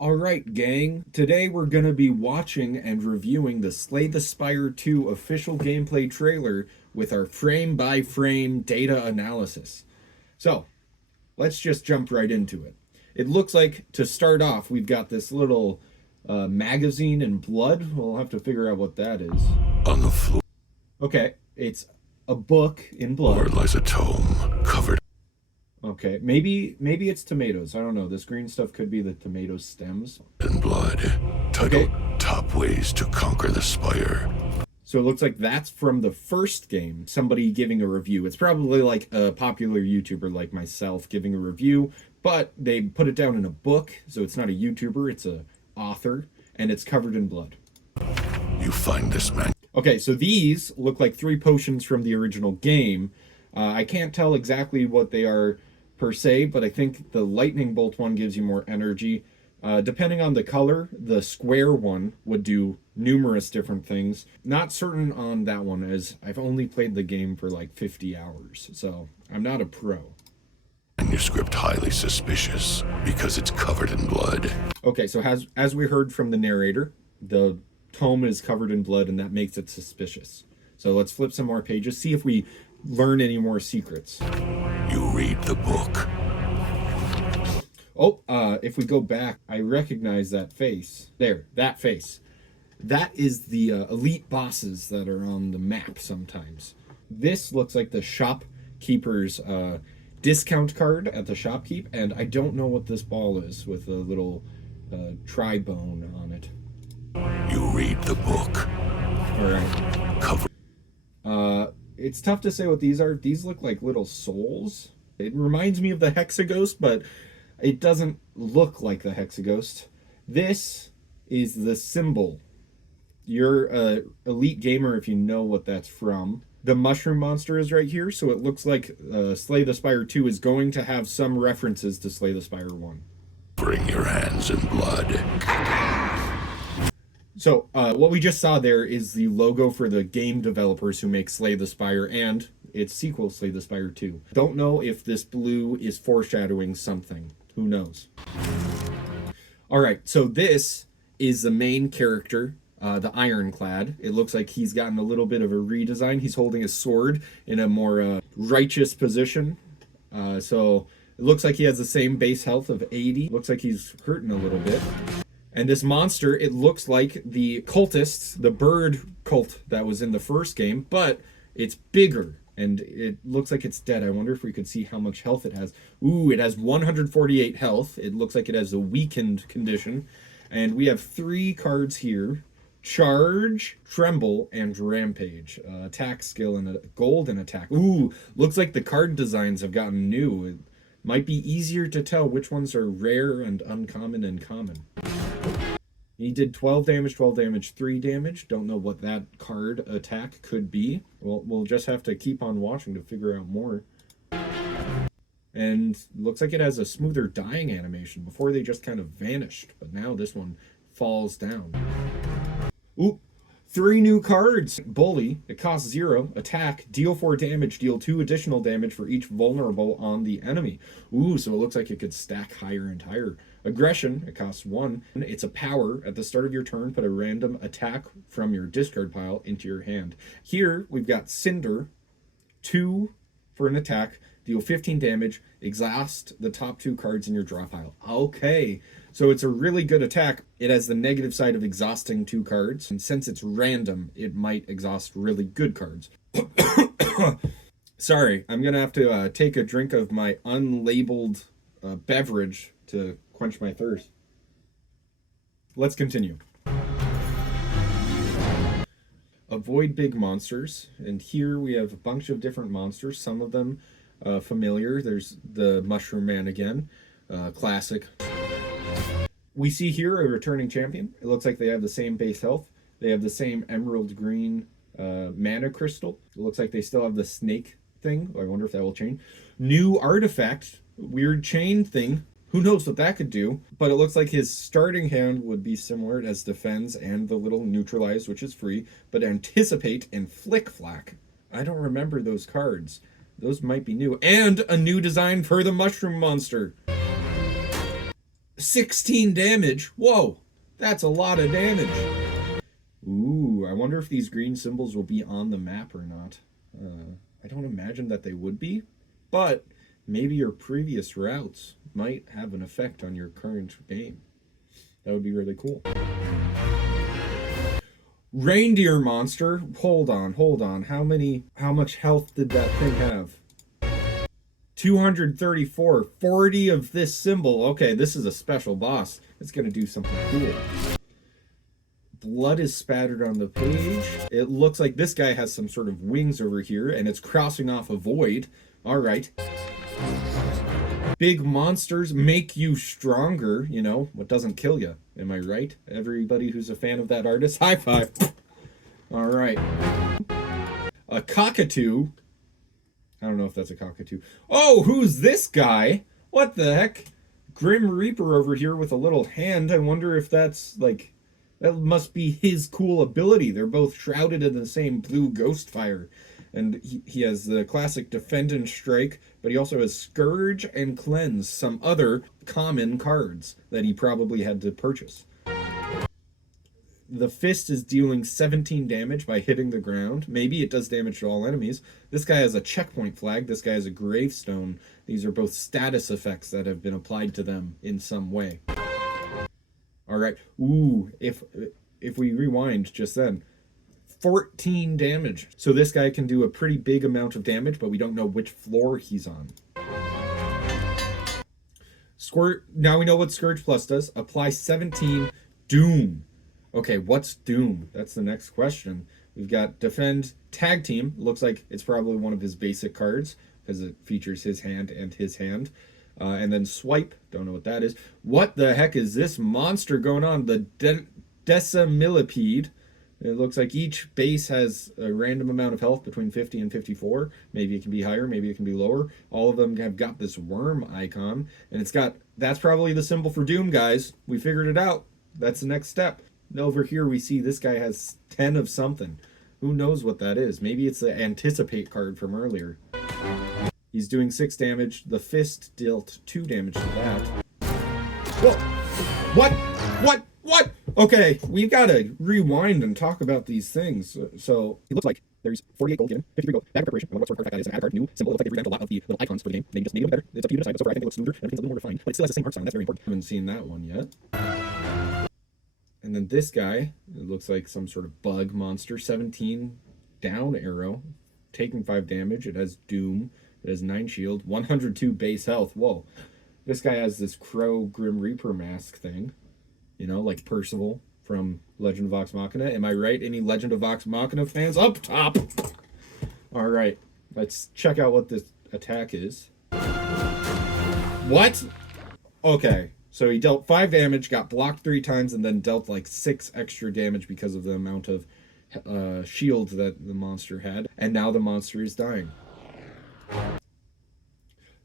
Alright, gang. Today we're going to be watching and reviewing the Slay the Spire 2 official gameplay trailer with our frame-by-frame data analysis. So, let's just jump right into it. It looks like, to start off, we've got this little magazine in blood. We'll have to figure out what that is. On the floor Okay, it's a book in blood. lies a tome covered Okay, maybe it's tomatoes. I don't know. This green stuff could be the tomato stems. in blood, titled Top Ways to Conquer the Spire. So it looks like that's from the first game, somebody giving a review. It's probably like a popular YouTuber like myself giving a review, but they put it down in a book, so it's not a YouTuber, it's a author, and it's covered in blood. You find this man. Okay, so these look like 3 potions from the original game. I can't tell exactly what they are per se, but I think the lightning bolt one gives you more energy. Depending on the color, the square one would do numerous different things. Not certain on that one, as I've only played the game for like 50 hours, so I'm not a pro. Manuscript highly suspicious because it's covered in blood. Okay, so as we heard from the narrator, the tome is covered in blood, and that makes it suspicious. So let's flip some more pages, see if we learn any more secrets. You read the book. Oh, if we go back, I recognize that face. There, that face. That is the elite bosses that are on the map sometimes. This looks like the shopkeeper's discount card at the shopkeep, and I don't know what this ball is with a little tri-bone on it. You read the book. All right. Covered. It's tough to say what these are. These look like little souls. It reminds me of the Hexaghost, but it doesn't look like the Hexaghost. This is the symbol. You're an elite gamer if you know what that's from. The mushroom monster is right here, so it looks like Slay the Spire 2 is going to have some references to Slay the Spire 1. Bring your hands in blood. So, what we just saw there is the logo for the game developers who make Slay the Spire and its sequel, Slay the Spire 2. Don't know if this blue is foreshadowing something. Who knows? Alright, so this is the main character, the Ironclad. It looks like he's gotten a little bit of a redesign. He's holding his sword in a more righteous position. So, it looks like he has the same base health of 80. Looks like he's hurting a little bit. And this monster, it looks like the cultists, the bird cult that was in the first game, but it's bigger, and it looks like it's dead. I wonder if we could see how much health it has. Ooh, it has 148 health. It looks like it has a weakened condition. And we have 3 cards here. Charge, Tremble, and Rampage. Attack skill and a golden attack. Ooh, looks like the card designs have gotten new. It might be easier to tell which ones are rare and uncommon and common. He did 12 damage, 3 damage. Don't know what that card attack could be. Well, we'll just have to keep on watching to figure out more. And looks like it has a smoother dying animation. Before they just kind of vanished, but now this one falls down. Ooh, 3 new cards. Bully, it costs 0. Attack, deal 4 damage, deal 2 additional damage for each vulnerable on the enemy. Ooh, so it looks like it could stack higher and higher. Aggression, it costs 1. It's a power. At the start of your turn, put a random attack from your discard pile into your hand. Here, we've got Cinder, 2 for an attack, deal 15 damage, exhaust the top 2 cards in your draw pile. Okay, so it's a really good attack. It has the negative side of exhausting 2 cards, and since it's random, it might exhaust really good cards. Sorry, I'm gonna have to take a drink of my unlabeled beverage to quench my thirst. Let's continue. Avoid big monsters, and here we have a bunch of different monsters, some of them familiar. There's the Mushroom Man again, classic. We see here a returning champion. It looks like they have the same base health. They have the same emerald green mana crystal. It looks like they still have the snake thing. I wonder if that will change. New artifact, weird chain thing. Who knows what that could do, but it looks like his starting hand would be similar. It has Defends and the little Neutralize, which is free, but Anticipate and Flick Flack. I don't remember those cards. Those might be new. And a new design for the Mushroom Monster. 16 damage. Whoa, that's a lot of damage. Ooh, I wonder if these green symbols will be on the map or not. I don't imagine that they would be, but maybe your previous routes might have an effect on your current game. That would be really cool. Reindeer monster. Hold on. How much health did that thing have? 234. 40 of this symbol. Okay, this is a special boss. It's gonna do something cool. Blood is spattered on the page. It looks like this guy has some sort of wings over here, and it's crossing off a void. All right. Big monsters make you stronger, you know, what doesn't kill you. Am I right? Everybody who's a fan of that artist, high five. All right. A cockatoo. I don't know if that's a cockatoo. Oh, who's this guy? What the heck? Grim Reaper over here with a little hand. I wonder if that's like... That must be his cool ability. They're both shrouded in the same blue ghost fire. And he has the classic Defend and Strike, but he also has Scourge and Cleanse, some other common cards that he probably had to purchase. The fist is dealing 17 damage by hitting the ground. Maybe it does damage to all enemies. This guy has a checkpoint flag. This guy has a gravestone. These are both status effects that have been applied to them in some way. All right. Ooh, if we rewind just then, 14 damage. So this guy can do a pretty big amount of damage, but we don't know which floor he's on. Squirt. Now we know what Scourge Plus does. Apply 17. Doom. Okay, what's Doom? That's the next question. We've got Defend Tag Team. Looks like it's probably one of his basic cards because it features his hand and his hand. And then Swipe. Don't know what that is. What the heck is this monster going on? The Decimillipede. It looks like each base has a random amount of health between 50 and 54. Maybe it can be higher, maybe it can be lower. All of them have got this worm icon. And it's got... That's probably the symbol for Doom, guys. We figured it out. That's the next step. Over here we see this guy has 10 of something. Who knows what that is? Maybe it's the Anticipate card from earlier. He's doing 6 damage. The fist dealt 2 damage to that. Whoa! What? Okay, we've got to rewind and talk about these things. So, it looks like there's 48 gold given, 53 gold. Bag of preparation. I wonder what sort of card that is. An add card, new symbol. It looks like they've revamped a lot of the little icons for the game. Maybe just made them better. It's up to you to decide. So far, I think it looks smoother and everything's a little more refined. But it still has the same art style. That's very important. I haven't seen that one yet. And then this guy, it looks like some sort of bug monster. 17 down arrow, taking 5 damage. It has Doom. It has 9 shield, 102 base health. Whoa. This guy has this Crow Grim Reaper mask thing. You know, like Percival from Legend of Vox Machina. Am I right? Any Legend of Vox Machina fans? Up top! All right. Let's check out what this attack is. What? Okay. So he dealt 5 damage, got blocked 3 times, and then dealt like 6 extra damage because of the amount of shield that the monster had. And now the monster is dying.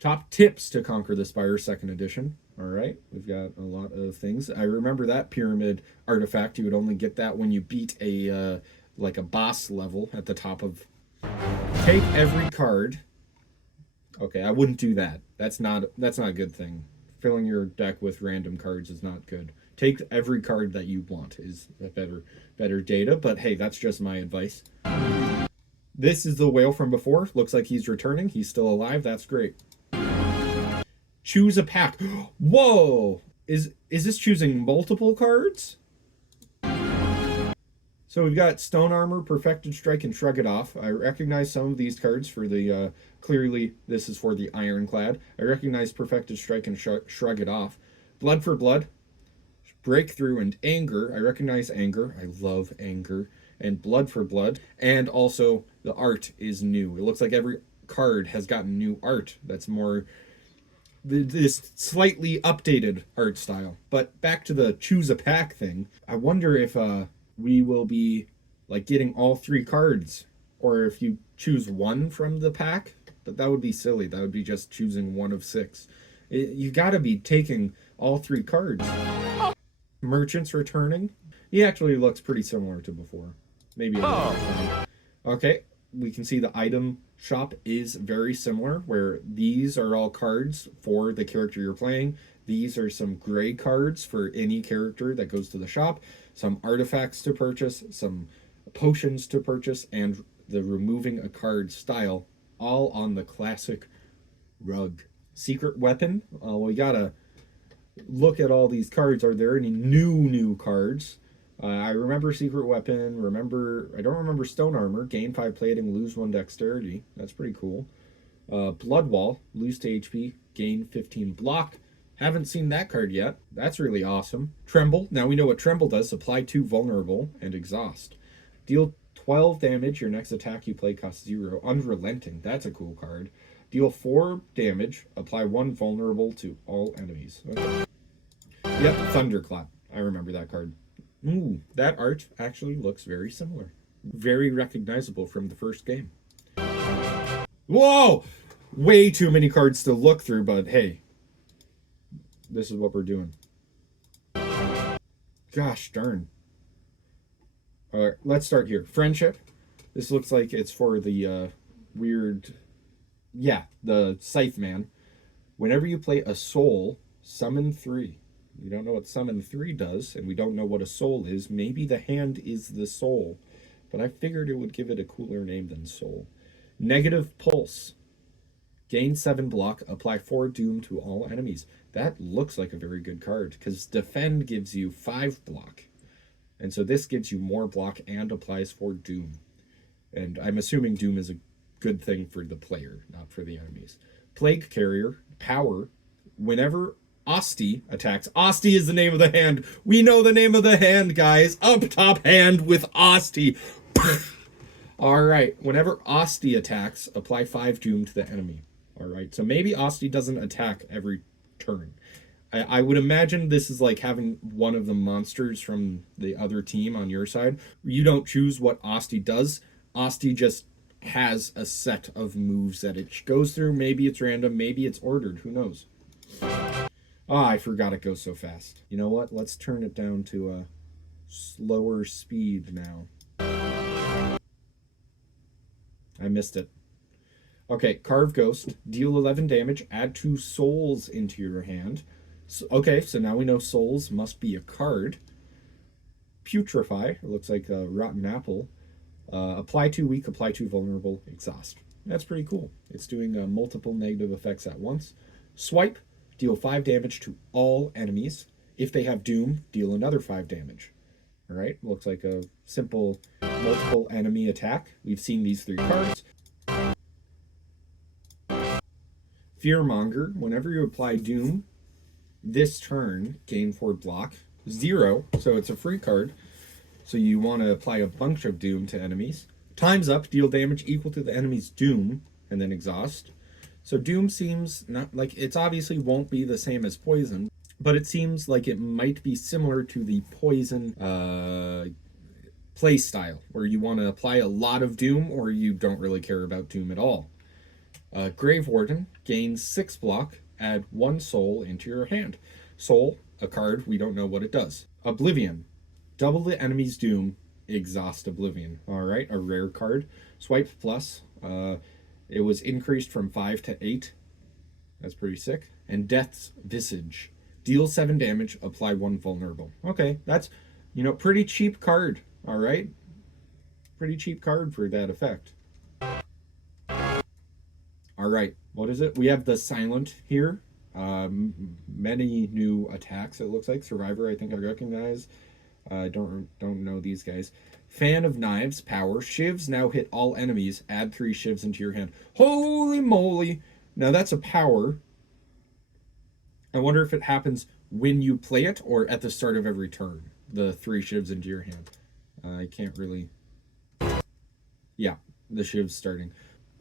Top tips to conquer the Spire 2nd edition. All right, we've got a lot of things. I remember that pyramid artifact. You would only get that when you beat a like a boss level at the top of. Take every card. Okay, I wouldn't do that. That's not a good thing. Filling your deck with random cards is not good. Take every card that you want is a better data. But hey, that's just my advice. This is the whale from before. Looks like he's returning. He's still alive. That's great. Choose a pack. Whoa! Is this choosing multiple cards? So we've got Stone Armor, Perfected Strike, and Shrug It Off. I recognize some of these cards for the... clearly, this is for the Ironclad. I recognize Perfected Strike and Shrug It Off. Blood for Blood, Breakthrough, and Anger. I recognize Anger. I love Anger. And Blood for Blood. And also, the art is new. It looks like every card has gotten new art that's more... this slightly updated art style. But back to the choose a pack thing. I wonder if we will be like getting all 3 cards, or if you choose one from the pack. But that would be silly. That would be just choosing one of 6. You got to be taking all 3 cards. Merchant's returning. He actually looks pretty similar to before. Maybe a little funny. Okay. we can see the item shop is very similar, where these are all cards for the character you're playing. These are some gray cards for any character that goes to the shop, some artifacts to purchase, some potions to purchase, and the removing a card style, all on the classic rug. Secret weapon, we gotta look at all these cards. Are there any new cards? I remember Secret Weapon. I don't remember Stone Armor. Gain 5 plating, lose 1 dexterity. That's pretty cool. Blood Wall, lose to HP, gain 15 block. Haven't seen that card yet. That's really awesome. Tremble. Now we know what Tremble does. Apply 2 vulnerable and exhaust. Deal 12 damage. Your next attack you play costs 0. Unrelenting. That's a cool card. Deal 4 damage. Apply 1 vulnerable to all enemies. Okay. Yep, Thunderclap. I remember that card. Ooh, that art actually looks very similar. Very recognizable from the first game. Whoa! Way too many cards to look through, but hey. This is what we're doing. Gosh darn. Alright, let's start here. Friendship. This looks like it's for the weird... Yeah, the Scythe Man. Whenever you play a soul, summon 3. We don't know what summon 3 does, and we don't know what a soul is. Maybe the hand is the soul, but I figured it would give it a cooler name than soul. Negative Pulse. Gain 7 block, apply 4 doom to all enemies. That looks like a very good card, because defend gives you 5 block. And so this gives you more block and applies 4 doom. And I'm assuming doom is a good thing for the player, not for the enemies. Plague Carrier, power. Whenever Asti attacks. Asti is the name of the hand. We know the name of the hand, guys. Up top hand with Asti. Alright, whenever Asti attacks, apply 5 doom to the enemy. Alright, so maybe Asti doesn't attack every turn. I would imagine this is like having one of the monsters from the other team on your side. You don't choose what Asti does. Asti just has a set of moves that it goes through. Maybe it's random, maybe it's ordered. Who knows? Ah, I forgot it goes so fast. You know what? Let's turn it down to a slower speed now. I missed it. Okay, Carve Ghost. Deal 11 damage. Add 2 souls into your hand. So, okay, so now we know souls must be a card. Putrefy. It looks like a rotten apple. Apply 2 weak, apply 2 vulnerable, exhaust. That's pretty cool. It's doing multiple negative effects at once. Swipe. Deal 5 damage to all enemies. If they have doom, deal another 5 damage. Alright, looks like a simple multiple enemy attack. We've seen these 3 cards. Fearmonger. Whenever you apply doom, this turn, gain 4 block. 0, so it's a free card. So you want to apply a bunch of doom to enemies. Time's up, deal damage equal to the enemy's doom, and then exhaust. So doom seems not like it's obviously won't be the same as poison, but it seems like it might be similar to the poison play style, where you want to apply a lot of doom or you don't really care about doom at all. Grave Warden gains 6 block, add 1 soul into your hand. Soul, a card, we don't know what it does. Oblivion, double the enemy's doom, exhaust Oblivion. Alright, a rare card. Swipe plus, it was increased from 5 to 8. That's pretty sick. And Death's Visage. Deal 7 damage, apply 1 vulnerable. Okay, that's, pretty cheap card. Alright? Pretty cheap card for that effect. Alright, what is it? We have the Silent here. Many new attacks, it looks like. Survivor, I think I recognize. Don't know these guys. Fan of Knives, power. Shivs now hit all enemies. Add 3 shivs into your hand. Holy moly! Now that's a power. I wonder if it happens when you play it or at the start of every turn. The 3 shivs into your hand. I can't really... Yeah, the shivs starting.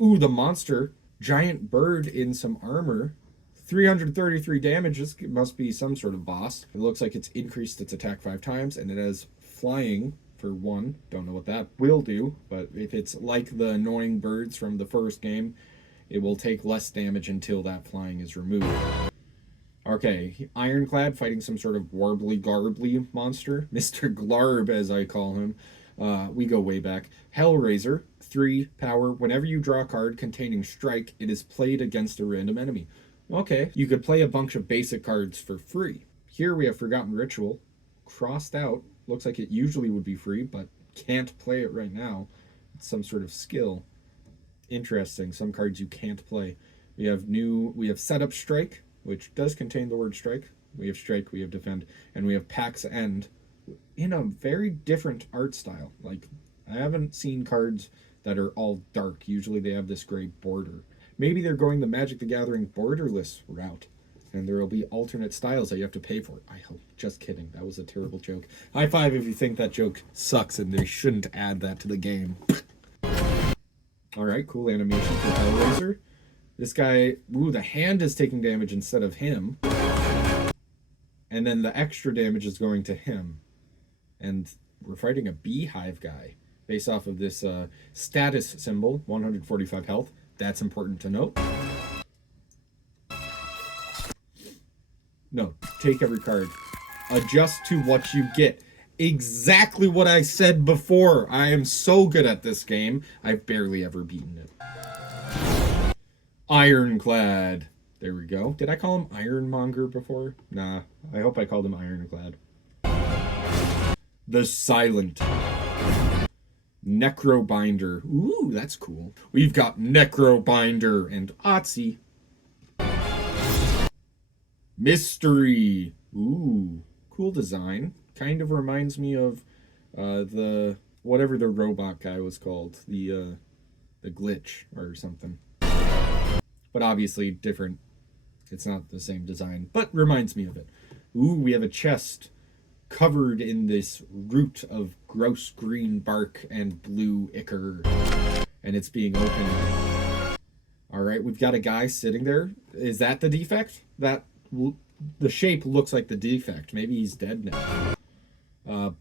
Ooh, the monster. Giant bird in some armor. 333 damage. This must be some sort of boss. It looks like it's increased its attack 5 times, and it has flying for 1. Don't know what that will do, but if it's like the annoying birds from the first game, it will take less damage until that flying is removed. Okay, Ironclad fighting some sort of warbly garbly monster. Mr. Glarb, as I call him. We go way back. Hellraiser, 3 power. Whenever you draw a card containing strike, it is played against a random enemy. Okay, you could play a bunch of basic cards for free. Here we have Forgotten Ritual, crossed out. Looks like it usually would be free, but can't play it right now. It's some sort of skill. Interesting. Some cards you can't play. We have Setup Strike, which does contain the word strike. We have Strike, we have Defend, and we have Pax End in a very different art style. Like, I haven't seen cards that are all dark. Usually they have this gray border. Maybe they're going the Magic the Gathering borderless route, and there will be alternate styles that you have to pay for. I hope. Just kidding. That was a terrible joke. High five if you think that joke sucks and they shouldn't add that to the game. Alright, cool animation for Hellraiser. This guy, the hand is taking damage instead of him. And then the extra damage is going to him. And we're fighting a beehive guy based off of this status symbol, 145 health. That's important to note. No, take every card. Adjust to what you get. Exactly what I said before. I am so good at this game. I've barely ever beaten it. Ironclad. There we go. Did I call him Ironmonger before? Nah. I hope I called him Ironclad. The Silent. Necrobinder. Ooh, that's cool. We've got Necrobinder and Otzi. Mystery. Ooh, cool design. Kind of reminds me of the whatever the robot guy was called, the glitch or something. But obviously different. It's not the same design, but reminds me of it. Ooh, we have a chest covered in this root of gross green bark and blue ichor, and it's being opened. All right, we've got a guy sitting there. Is that the defect? The shape looks like the defect. Maybe he's dead now.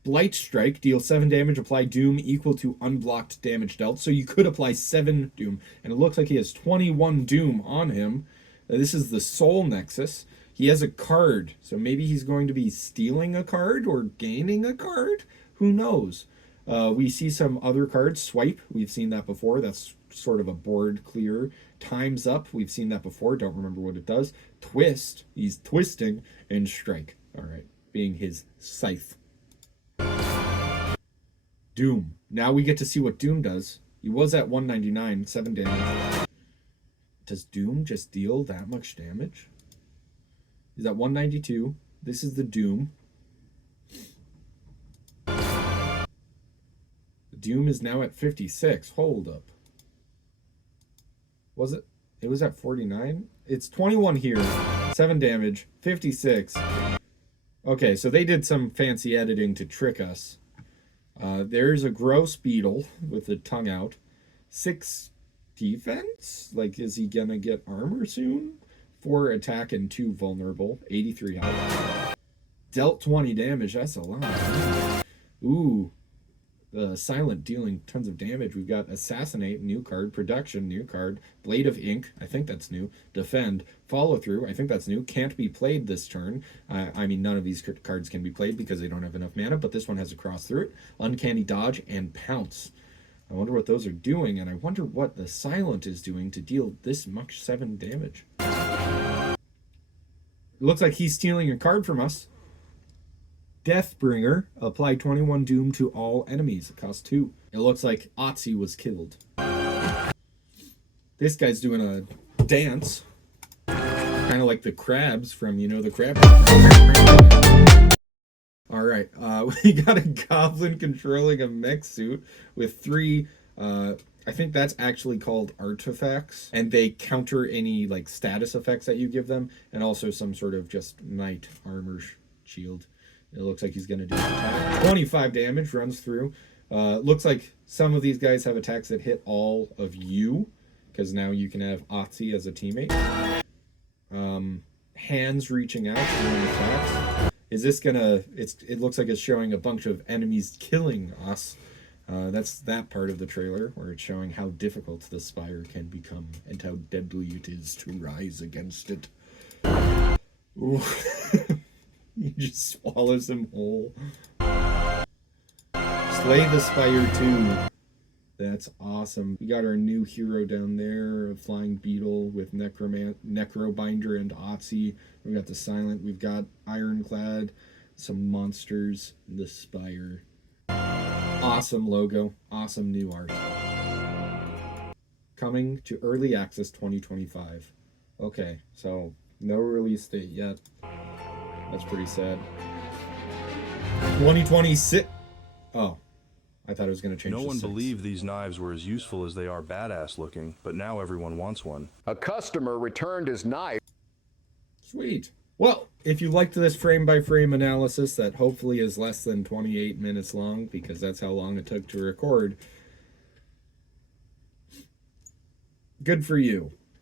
Blight Strike, deal 7 damage, apply Doom equal to unblocked damage dealt. So you could apply 7 Doom, and it looks like he has 21 Doom on him. This is the Soul Nexus. He has a card, so maybe he's going to be stealing a card or gaining a card? Who knows? We see some other cards. Swipe, we've seen that before. That's sort of a board clear. Time's Up, we've seen that before. Don't remember what it does. Twist, he's twisting. And Strike, all right, being his scythe. Doom. Now we get to see what Doom does. He was at 199, 7 damage. Does Doom just deal that much damage? He's at 192. This is the Doom. The Doom is now at 56. Hold up. Was it? It was at 49? It's 21 here. 7 damage. 56. Okay, so they did some fancy editing to trick us. There's a gross beetle with the tongue out. 6 defense? Like, is he gonna get armor soon? 4 attack and 2 vulnerable. 83 health. Dealt 20 damage. That's a lot. Ooh. The Silent dealing tons of damage. We've got Assassinate, new card. Production, new card. Blade of Ink, I think that's new. Defend. Follow Through, I think that's new. Can't be played this turn. I mean, none of these cards can be played because they don't have enough mana, but this one has a cross through it. Uncanny Dodge and Pounce. I wonder what those are doing, and I wonder what the Silent is doing to deal this much 7 damage. It looks like he's stealing a card from us. Deathbringer, apply 21 Doom to all enemies. It costs 2. It looks like Otzi was killed. This guy's doing a dance. Kind of like the crabs from, the crab. Alright, we got a goblin controlling a mech suit with 3, I think that's actually called artifacts. And they counter any, status effects that you give them. And also some sort of just knight armor shield. It looks like he's going to do an attack. 25 damage, runs through. Looks like some of these guys have attacks that hit all of you, because now you can have Otzi as a teammate. Hands reaching out, doing attacks. Is this going to... It looks like it's showing a bunch of enemies killing us. That's that part of the trailer, where it's showing how difficult the Spire can become, and how deadly it is to rise against it. Ooh. He just swallows him whole. Slay the Spire 2. That's awesome. We got our new hero down there, a flying beetle with Necrobinder and Otzi. We got the Silent. We've got Ironclad, some monsters, the Spire. Awesome logo. Awesome new art. Coming to Early Access 2025. Okay, so no release date yet. That's pretty sad. 2026. Oh, I thought it was going to change. No to one 6. believed these knives were as useful as they are badass looking, but now everyone wants one. A customer returned his knife. Sweet. Well, if you liked this frame-by-frame analysis that hopefully is less than 28 minutes long, because that's how long it took to record, good for you.